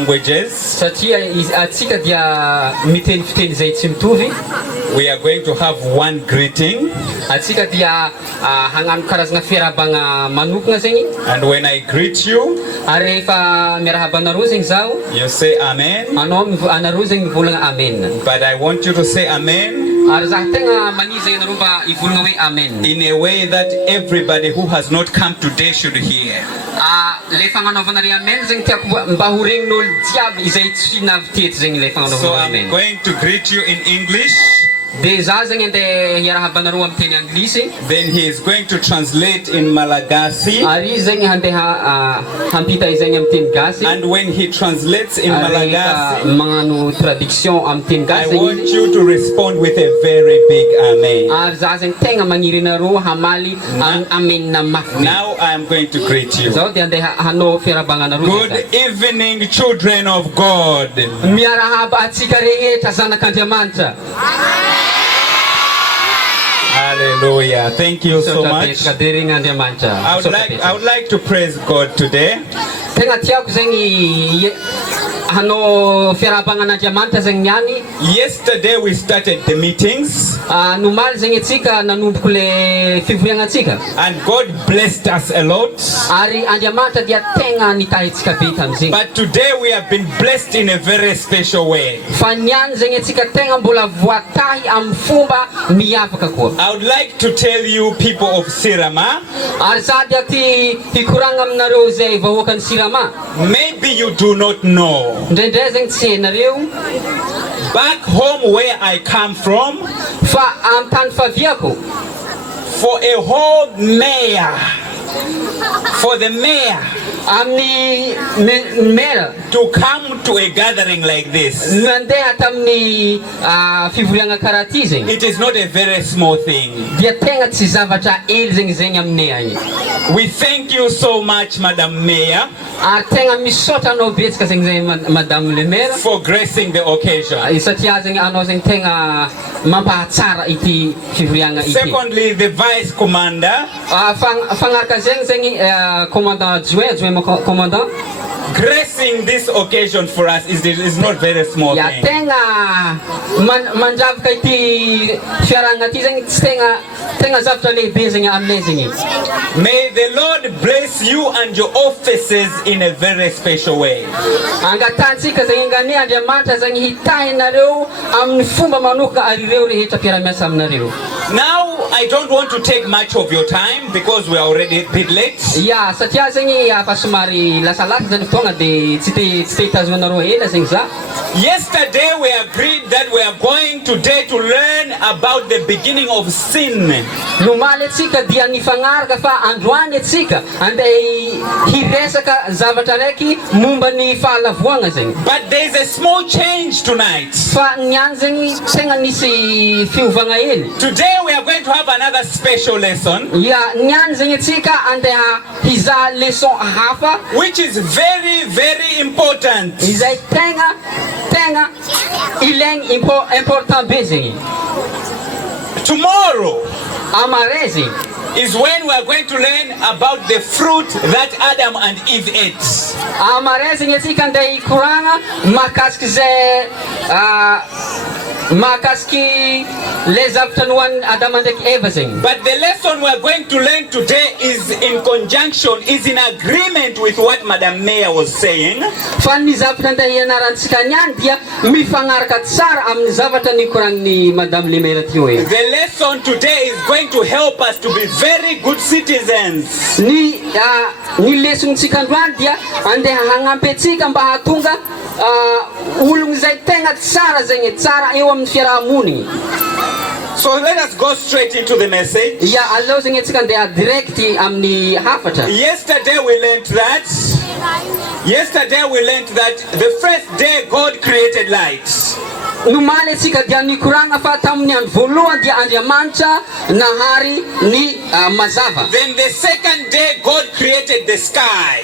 languages. We are going to have one greeting. And when I greet you, you say amen. But I want you to say amen in a way that everybody who has not come today should hear. So I'm going to greet you in English. Then he is going to translate in Malagasy. And when he translates in Malagasy, I want you to respond with a very big amen. Now I am going to greet you. Good evening, children of God. Hallelujah. Thank you so much. I would like to praise God today. Yesterday we started the meetings. And God blessed us a lot. But today we have been blessed in a very special way. I would like to tell you, people of Sirama, maybe you do not know. Back home where I come from, for a whole mayor, for the mayor to come to a gathering like this, it is not a very small thing. We thank you so much, Madam Mayor, for gracing the occasion. Secondly, the Vice Commander, gracing this occasion for us is not very small thing. May the Lord bless you and your offices in a very special way. Now, I don't want to take much of your time because we are already a bit late. Yesterday we agreed that we are going today to learn about the beginning of sin. But there is a small change tonight. Today we are going to have another special lesson, which is very, very important. Tomorrow is when we are going to learn about the fruit that Adam and Eve ate. But the lesson we are going to learn today is in conjunction, is in agreement with what Madam Mayor was saying. The lesson today is going to help us to be very good citizens. So let us go straight into the message. Yesterday we learned that the first day God created light. Then the second day God created the sky.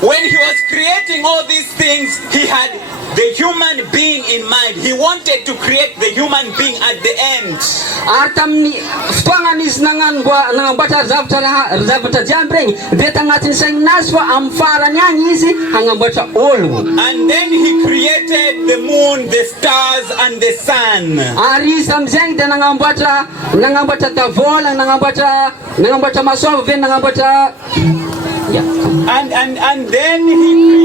When he was creating all these things, he had the human being in mind. He wanted to create the human being at the end. Artamni ftoanga is nangambata zavatra jambreng detangatin sang naswa am farany any izy hangambatra ologno. And then he created the moon, the stars and the sun. Ary izy amizay de nangambatra tavola nangambatra masoava ve nangambatra and then he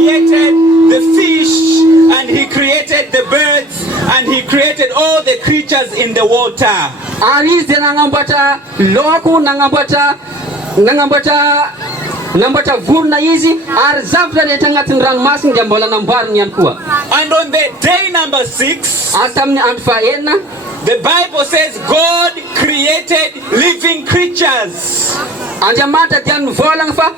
created the fish and he created the birds and he created all the creatures in the water. Ary izy de nangambatra loko nangambatra vorona izy ary zavatra rehetra agnatin'ny ranomasina dia mbola namboariny ihany koa. And on the day number 6, ary tamin'ny andro fahaenina, the Bible says God created living creatures. Andriamanitra dia nivolagna fa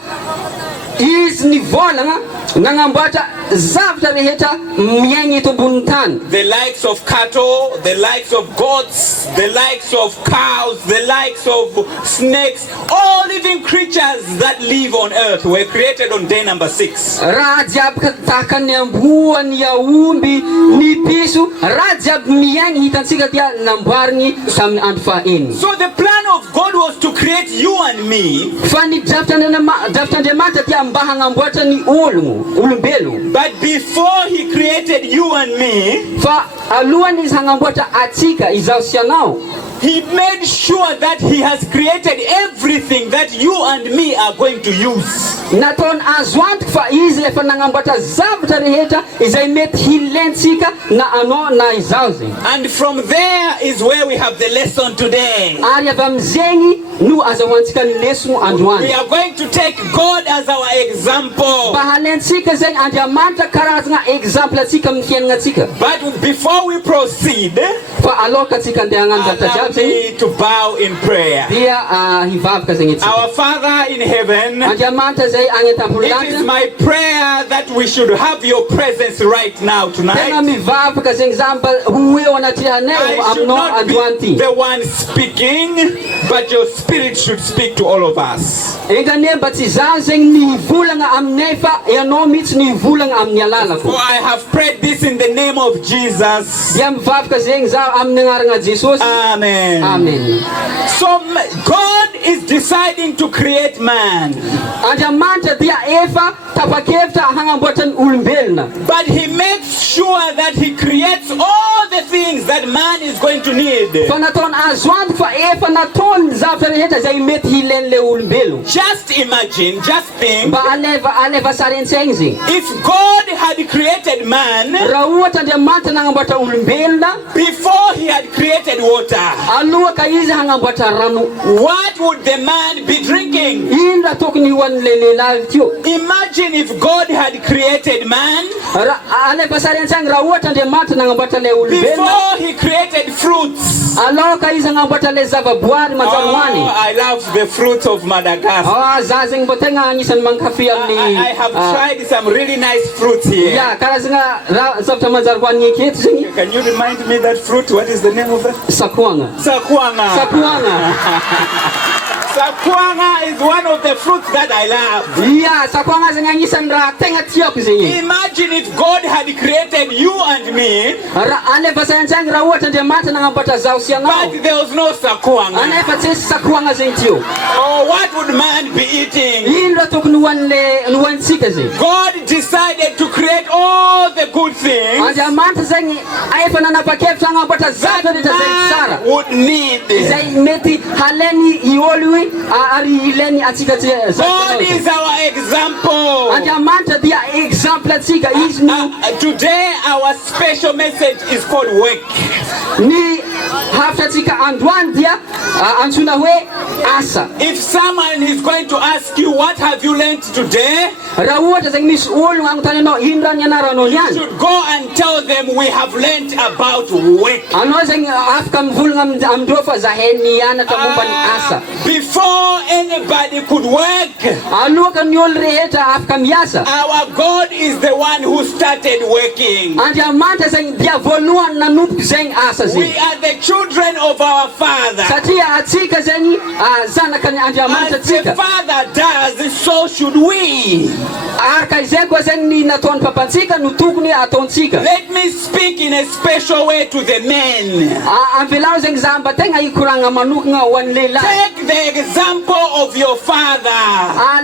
izy nivolagna nangamboatra zavatra rehetra miaigna eto ambonin'ny tany. The likes of cattle, the likes of goats, the likes of cows, the likes of snakes, all living creatures that live on earth were created on day number 6. Raha jiaby tahaka ny amboa, ny aomby, ny piso, raha jiaby miaigna hitantsika dia namboariny tamin'ny andro fahaenina. So the plan of God was to create you and me. Fa ny drafitr'Andriamanitra dia mba hangamboatra ny olombelo. But before he created you and me, fa alohany izy hangamboatra atsika izaho sy anao, he made sure that he has created everything that you and me are going to use. Nataony azo antoka fa izy efa nangamboatra zavatra rehetra izay mety hilentsika na anao na izaho zegny. And from there is where we have the lesson today. Ary avy amizegny no azahoantsika ny lesono androany. We are going to take God as our example. Mba halentsika zegny Andriamanitra karazana exemple atsika amin'ny fiainagnantsika. But before we proceed, fa aloka atsika andeha hagnano zavatra jiaby zegny, to bow in prayer. Dia hivavaka zegny atsika. Our Father in heaven, Andriamanitra zay agny an-tambonin'lanitra, it is my prayer that we should have your presence right now tonight. Tena mivavaka zegny za mba ho eo anatrihanay aminao androany ty. The one speaking, but your spirit should speak to all of us. Engane mba tsy za zegny nivolagna aminay fa ianao mihitsy nivolagna amin'ny alalako. For I have prayed this in the name of Jesus. Dia mivavaka zegny za amin'ny agnarana Jesosy. Amen. Amen. So God is deciding to create man. Andriamanitra dia efa tapakevitra hagnamboatra ny olombelona. But he makes sure that he creates all the things that man is going to need. Fa nataony azo antoka fa efa nataony zavatra rehetra zay mety hilain'le olombelo. Just imagine, just think. Mba aleva sary an-tsaigny zegny. If God had created man, raha ohatra Andriamanitra nagnamboatra olombelona, before he had created water, aloha ka izy hagnamboatra rano, what would the man be drinking? Ino raha tokony hoan'le lehilahy tio? Imagine if God had created man, aleva sary an-tsaigny raha ohatra Andriamanitra nagnamboatra le olombelona, before he created fruits. Aloha ka izy hagnamboatra le zavaboary matsaro hoany. I love the fruits of Madagascar. Za zegny mba tegna anisany mankafy amin'ny I have tried some really nice fruits here. Yeah, karazana zavatra manjary hoanigny eketo zegny. Can you remind me that fruit? What is the name of that? Sakuanga. Sakuanga is one of the fruits that I love. Yeah, sakuanga zegny anisany raha tegna tiako zegny. Imagine if God had created you and me, aleva sary an-tsaigny raha ohatra Andriamanitra nagnamboatra zaho sy anao, but there was no sakuanga. anefa tsy misy sakuanga zegny tio. Oh, what would man be eating? Ino raha tokony hoanitsika zegny? God decided to create all the good things Andriamanitra zegny efa nanapa-kevitra hagnamboatra zavatra rehetra zay tsara would need. izay mety halainy i olo ary ilainy atsika God is our example. Andriamanitra dia exemple atsika izy today our special message is called work. Ny hafitra atsika androany dia antsoina hoe asa. If someone is going to ask you what have you learned today, raha ohatra zegny misy olo agnontany anao ino raha nianaranao you niany, should go and tell them we have learned about work. anao zegny afaka mivolagna amindreo fa zahay nianatra momba ny asa. Before anybody could work, aloka ny olo rehetra afaka miasa, our God is the one who started working. Andriamanitra zegny dia voalohany nanomboka zegny asa zegny. We are the children of our Father. Satria atsika zegny zanaka ny Andriamanitra As the atsika. Father does, so should we. Araka izay koa zegny ny nataon'ny papantsika no tokony ataontsika. Let me speak in a special way to the men. Amvelao zegny za mba tegna ikoragna manokagna ho an'ny lehilahy. Take the example of your father.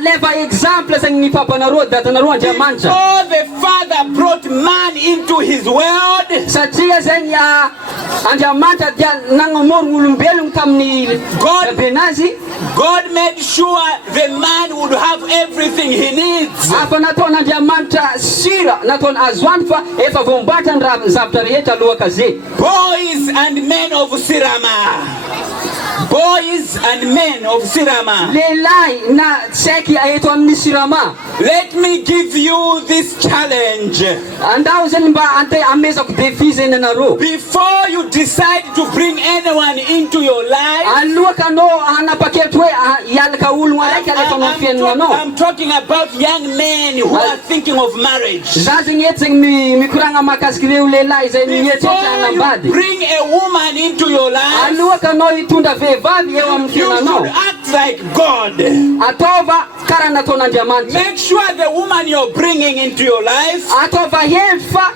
Leva exemple zegny ny papanareo dadanareo Andriamanitra. Before the Father brought man into his world, Satria zegny Andriamanitra dia nagnamorogna olombelogno tamin'ny benazy. God made sure the man would have everything he needs. Afa nataon'Andriamanitra sira nataony azo antoka fa efa vombatra ny zavatra rehetra alohaka zay. Boys and men of Sirama. Boys and men of Sirama. Lehilahy na tsaiky eto amin'ny Sirama. Let me give you this challenge. Andao zegny mba amezako défi zegny anareo. Before you decide to bring anyone into your life, alohaka anao hanapakevitra hoe hialaka ologno araiky alefa amin'ny fiainanao. I'm talking about young men who are thinking of marriage. Za zegny eto zegny mikoragna mahakasiky ireo lehilahy zay mieritreritra hanambady. Bring a woman into your life. Alohaka anao hitondra vehivavy eo amin'ny You fiainanao. should act like God. Ataova karaha nataon'Andriamanitra. Make sure the woman you're bringing into your life Ataova hevitra fa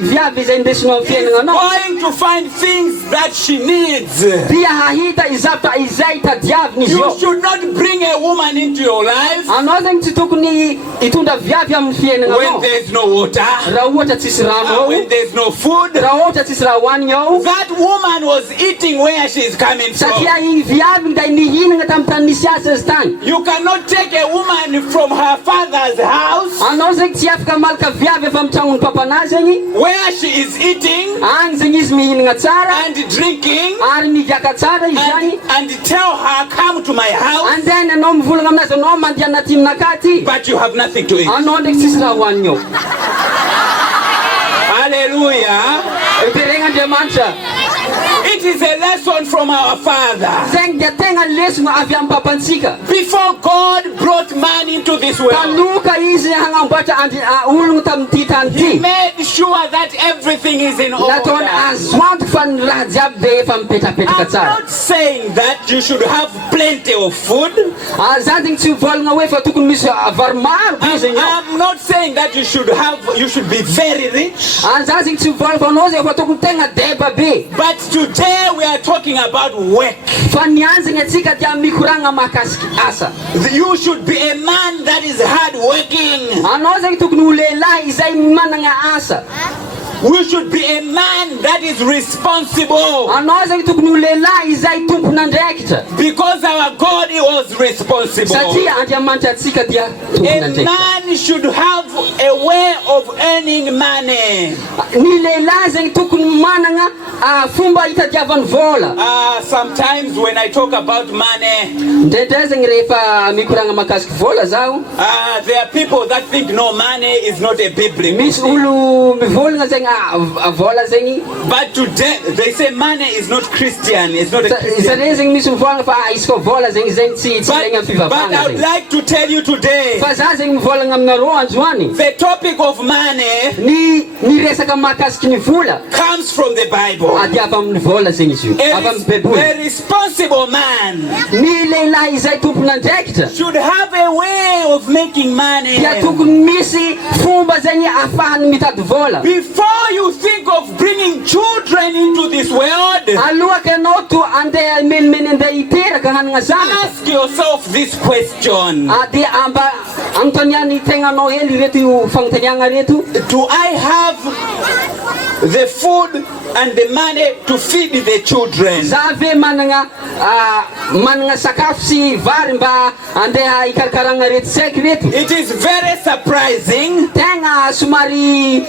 viavy izay indesinao amin'ny is fiainanao going to find things that she needs. dia hahita izavatra izay tadiaviny izy You eo. should not bring a woman into your life Anao zegny tsy tokony hitondra viavy amin'ny when fiainanao. there's no water, Raha ohatra tsisy rano ao, when there's no food. raha ohatra tsisy raha hohanigny ao. That woman was eating where she's coming from. Satria iny viavy nday nihinagna tamin'ny tany nisy azy izy tany. You cannot take a woman from her father's house Anao zegny tsy afaka malaka viavy avy amin'ny tragnon'ny papanazy zegny. where she is eating Agny zegny izy mihinagna tsara and drinking ary migiaka tsara izy agny. and tell her, come to my house, And then anao mivolagna aminazy anao mandeha anaty aminakahy ty. but you have nothing to eat. Anao ndraiky tsisy raha hohanigny ao. Hallelujah. Iperegna Andriamanitra. It is a lesson from our Father. Zegny dia tegna lesona avy amin'ny papantsika. Before God brought man into this world, Taloka izy hagnamboatra ologno tamin'ity tany He ty. made sure that everything is in Nataony order. azo antoka fa ny raha jiaby be efa mipetrapetraka I'm tsara. not saying that you should have plenty of food. Za zegny tsy volagna hoe fa tokony misy vary maro be zegny ao. I'm not saying that you should be very rich. Za zegny tsy volagna fa anao zegny fa tokony tegna deba be. But today we are talking about work. Fa nianjagna atsika dia mikoragna mahakasiky asa. You should be a man that is hard working. Anao zegny tokony ho lehilahy izay managna asa. We should be a man that is responsible. Anao zegny tokony ho lehilahy izay tompon'andraikitra. Because our God was responsible. Satria Andriamanitra atsika dia A tompon'andraikitra. man should have a way of earning money. Ny lehilahy zegny tokony managna fomba hitadiavany vola. Sometimes when I talk about money, Ndraindray zegny rehefa mikoragna mahakasiky vola zaho, there are people that think no, money is not a biblical misy thing. olo mivolagna zegny vola zegny. But today they say money is not Christian. It's not a Christian. Zare zegny misy mivolagna fa izy koa vola zegny tsy ilaigna amin'ny But fivavahana I would zegny. like to tell you today, Fa za zegny mivolagna aminareo androany. the topic of money Ny resaka mahakasiky ny vola comes from the Bible. dia avy amin'ny vola zegny izy io. Avy amin'ny Baiboly. A responsible man Ny lehilahy izay tompon'andraikitra should have a way of making money. dia tokony misy fomba zegny ahafahany mitady vola. Before you think of bringing children into this world, Alohaka anao to andeha melimely andeha hiteraka hanagna zanaka. ask yourself this question. Dia amba anontaniany tegnanao hely reto io fanontaniagna reto. Do I have the food and the money to feed the children? Za ve managna sakafo sy vary mba andeha hikarakaragna reto saiky reto. It is very surprising Tegna somary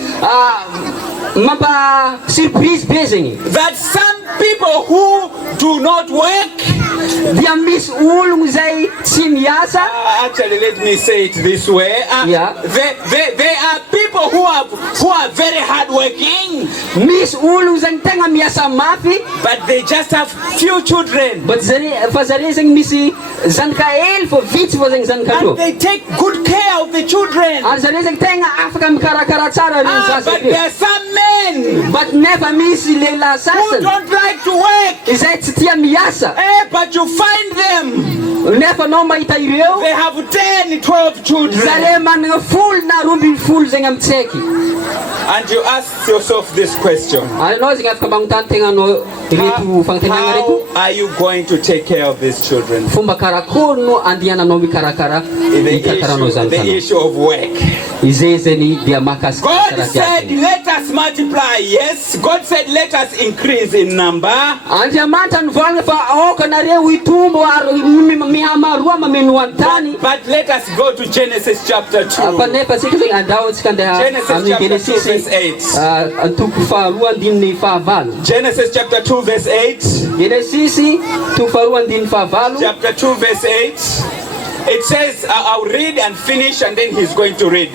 mampa surprise be zegny. that some people who do not work, Dia misy ologno zay tsy miasa. actually let me say it this way, Yeah. there are people who are very hardworking, Misy ologno zegny tegna miasa mafy. but they just have few children. But fa zare zegny misy zanaka fo vitsy fo zegny zanaka and they take good care of the children. Ary zareo zegny tegna afaka mikarakara tsara reo zaza But there are some men but nefa misy lehilahy who sasany don't like to work. izay tsy tia miasa But you find them, nefa anao mahita ireo they have 10, 12 children. zareo manana folo na 12 zegny amin'ny tsaiky. And you ask yourself this question: Ary anao zegny afaka magnotany tegna anao reto fagnontaniana reto, how are you going to take care of these children? fomba karakory no andiananao mikarakara mikakaranao zany The tanao. issue of work. Izay zany dia mahakasika God karaha said, tiaty. let us multiply. Yes, God said, let us increase in number. Andriamanitra nivolagna fa aoka nareo hitombo ary mihamaroa mameno an-tany. But let us go to Genesis chapter 2. Fa nefa tsika zegny andahoantsika andeha Genesis amin'ny chapter 2 Genesis verse 8. antoko faharoa andininy fahavalo. Genesis chapter 2 verse 8. Genesis toko faharoa andininy fahavalo. Chapter 2 verse 8. It says, I'll read and finish and then he's going to read.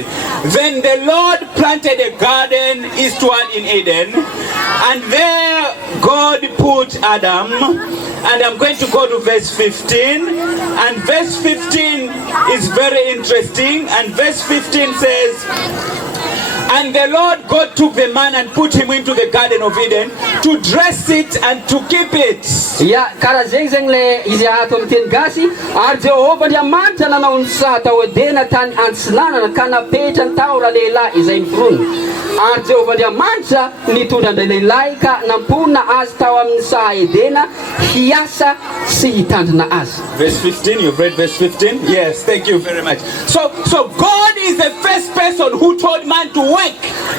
Then the Lord planted a garden eastward in Eden, and there God put Adam. And I'm going to go to verse 15. And verse 15 is very interesting. And verse 15 says, and the Lord God took the man and put him into the Garden of Eden to dress it and to keep it. Ya, karaha zegny zegny le izy ato amin'ny teny gasy, ary Jehovah Andriamanitra nanao ny saha tao Edena tany antsinanana ka napetrany tao raha lehilahy izay miforonina. Ary Jehovah Andriamanitra nitondra andray lehilahy ka namponina azy tao amin'ny saha Edena hiasa sy hitandrina azy. Verse 15, you've read verse 15? Yes, thank you very much. So God is the first person who told man to work.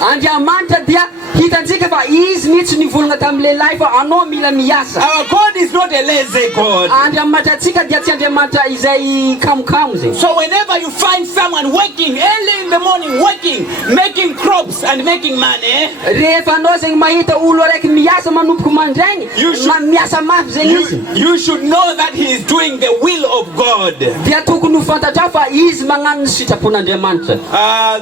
Andriamanitra dia hitantsika fa izy mihitsy nivolagna tamin'ny lehilahy fa anao mila miasa. Our God is not a lazy God. Andriamanitra atsika dia tsy Andriamanitra izay kamokamo zegny. So whenever you find someone working early in the morning, working, making crops and making money, rehefa anao zegny mahita olo araiky miasa manomboka mandraigny miasa mafy zegny izy, you should know that he is doing the will of God. dia tokony ho fantatra fa izy magnano ny sitrapon'Andriamanitra.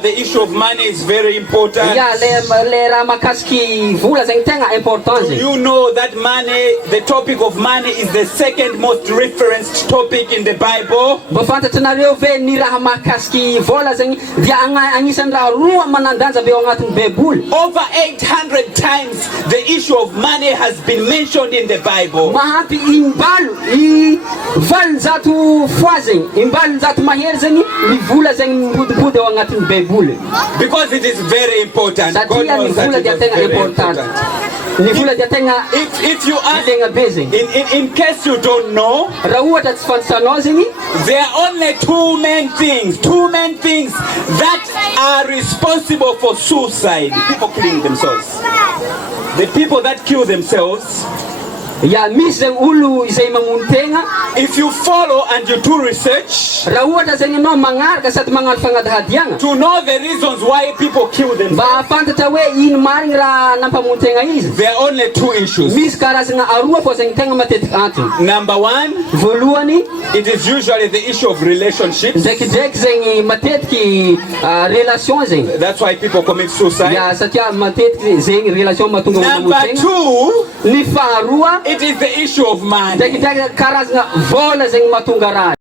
The issue of money is very important. Ya, le raha mahakasiky vola zegny tegna important zegny. You know that money, the topic of money is the second most referenced topic in the Bible. Mba fantatranareo ve ny raha mahakasiky vola zegny dia agnisan'ny raha roa manandanja be ao agnatin'ny Baiboly. Over 800 times the issue of money has been mentioned in the Bible. Mahampy imbalo valonjato fois zegny, imbalonjato mahery zegny ny vola zegny mipodipody ao agnatin'ny Baiboly. Because it is very important. God Satria ny knows that vola it dia is tegna very important. important. Ny vola dia tegna If you ask, tegna be zegny. in case you don't know, Raha ohatra tsy fantatranao zegny, there are only two main things that are responsible for suicide. People killing themselves. The people that kill themselves. ya misy zegny olo izay mamono tegna. If you follow and you do research, Raha ohatra zegny anao magnaraka sady magnano fagnadihadiagna, to know the reasons why people kill mba themselves, afantatra hoe ino marigny raha nampamono tegna izy, there are only two issues. misy karazagna aroa fô zegny tegna matetiky antony. Number one, Voalohany, it is usually the issue of relationships. ndraikidraiky zegny matetiky relation zegny. That's why people commit suicide. Ya, satria matetiky zegny relation mahatonga olo mamono Number tegna. two, Ny faharoa, it is the issue of money. ndraikidraiky karazagna vola zegny mahatonga raha.